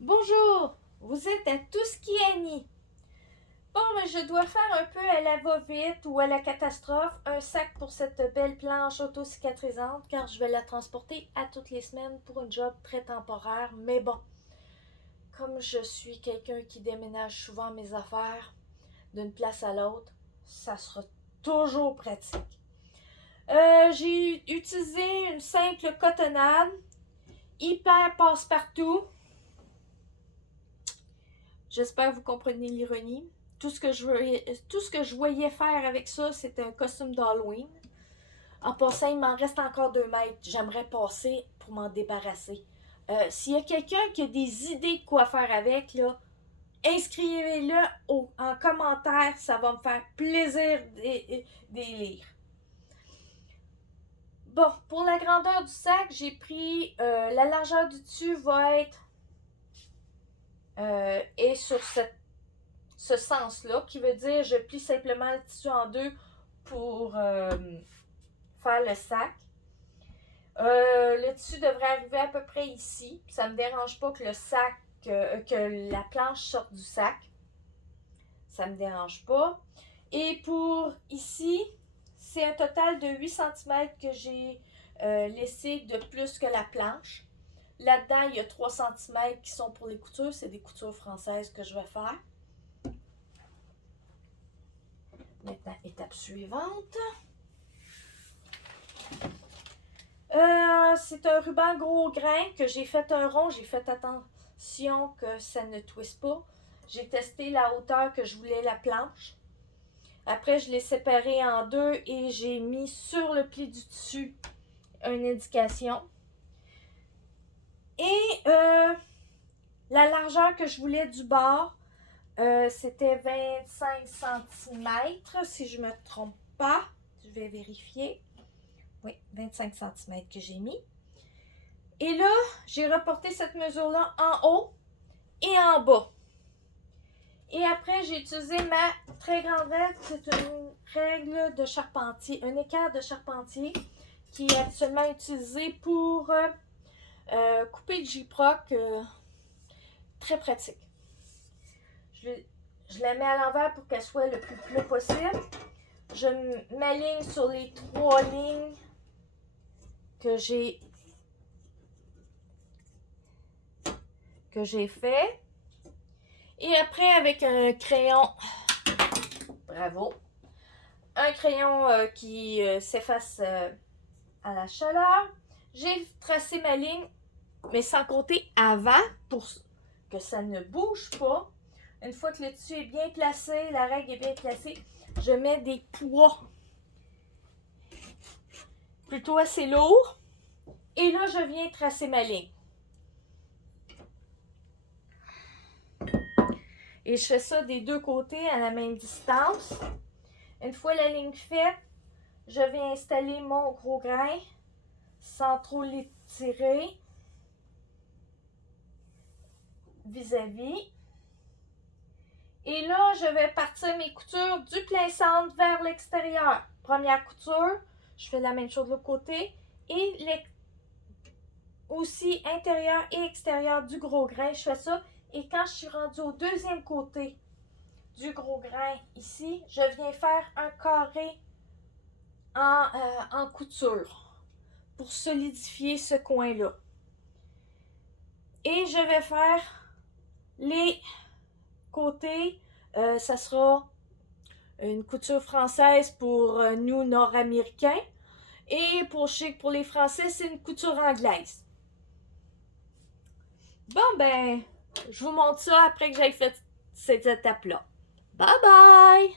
Bonjour, vous êtes à Tout-ce-qui Annie. Bon, mais je dois faire un peu à la va-vite ou à la catastrophe un sac pour cette belle planche auto-cicatrisante car je vais la transporter à toutes les semaines pour un job très temporaire. Mais bon, comme je suis quelqu'un qui déménage souvent mes affaires d'une place à l'autre, ça sera toujours pratique. J'ai utilisé une simple cotonnade, hyper passe-partout. J'espère que vous comprenez l'ironie. Tout ce que je voyais faire avec ça, c'était un costume d'Halloween. En passant, il m'en reste encore 2 mètres. J'aimerais passer pour m'en débarrasser. S'il y a quelqu'un qui a des idées de quoi faire avec, là, inscrivez-le en commentaire. Ça va me faire plaisir de lire. Bon, pour la grandeur du sac, j'ai pris la largeur du dessus va être et sur ce sens-là, qui veut dire je plie simplement le tissu en deux pour faire le sac. Le tissu devrait arriver à peu près ici. Ça ne me dérange pas que le sac, que la planche sorte du sac. Ça ne me dérange pas. Et pour ici, c'est un total de 8 cm que j'ai laissé de plus que la planche. Là-dedans, il y a 3 cm qui sont pour les coutures. C'est des coutures françaises que je vais faire. Maintenant, étape suivante. C'est un ruban gros grain que j'ai fait un rond. J'ai fait attention que ça ne twiste pas. J'ai testé la hauteur que je voulais la planche. Après, je l'ai séparé en deux et j'ai mis sur le pli du dessus une indication. Et la largeur que je voulais du bord, c'était 25 cm, si je ne me trompe pas. Je vais vérifier. Oui, 25 cm que j'ai mis. Et là, j'ai reporté cette mesure-là en haut et en bas. Et après, j'ai utilisé ma très grande règle. C'est une règle de charpentier, un équerre de charpentier qui est actuellement utilisé pour couper le J-Proc. Très pratique. Je la mets à l'envers pour qu'elle soit le plus plat possible. Je m'aligne sur les 3 lignes que j'ai fait. Et après, avec un crayon, bravo, un crayon qui s'efface à la chaleur, j'ai tracé ma ligne, mais sans compter avant, pour que ça ne bouge pas. Une fois que le tissu est bien placé, la règle est bien placée, je mets des poids plutôt assez lourds. Et là, je viens tracer ma ligne. Et je fais ça des deux côtés à la même distance. Une fois la ligne faite, je viens installer mon gros grain sans trop l'étirer vis-à-vis. Et là, je vais partir mes coutures du plein centre vers l'extérieur. Première couture, je fais la même chose de l'autre côté. Et aussi intérieur et extérieur du gros grain, je fais ça. Et quand je suis rendue au deuxième côté du gros grain ici, je viens faire un carré en couture pour solidifier ce coin-là. Et je vais faire les côtés, ça sera une couture française pour nous nord-américains. Et pour les Français, c'est une couture anglaise. Bon, ben, je vous montre ça après que j'aie fait cette étape-là. Bye bye!